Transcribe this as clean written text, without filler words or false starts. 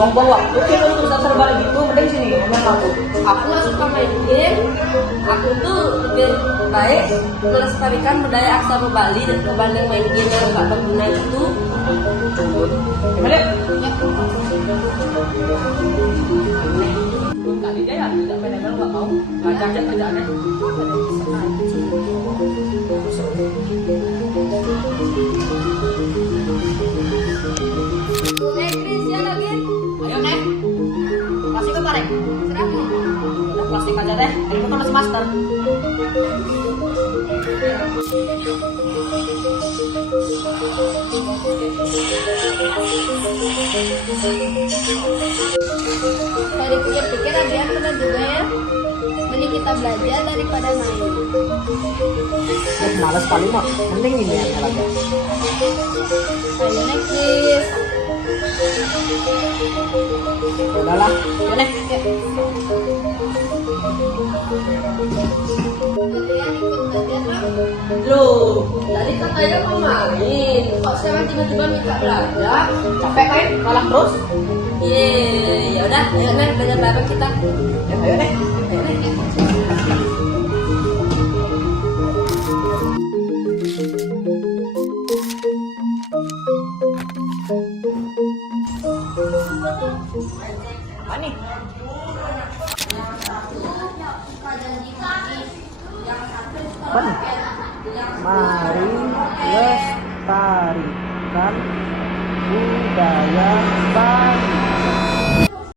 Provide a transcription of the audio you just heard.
Buang-buang waktu kita untuk terbalik gitu, mending sini ngomong kamu. Aku nggak suka main game. Aku tuh lebih baik melestarikan budaya aksara Bali dibanding main game yang nggak berguna itu. Gimana? Belum kali dia ya, tidak main nggak mau. Ngajak aja kerjaannya. Christian lagi. Ayo Nek, plastik apa Nek? Serapmu. Udah plastik aja deh, ini kan masih master. Kalau dipikir-pikir Adrian benar juga ya. Mending kita belajar daripada main. Ya males kali mah, mending ini ya lagi. Ayo next please. Udahlah, ya Nek. Adrian ikut belajar lah. Loh, tadi katanya mau main. Kok sekarang tiba-tiba minta belajar? Capek main, kalah terus. Ya udah, ayo Nek, belajar bareng kita. Ya, ayo Nek. Ayo Nek. Ani. Ben. Mari lestarikan budaya Bali.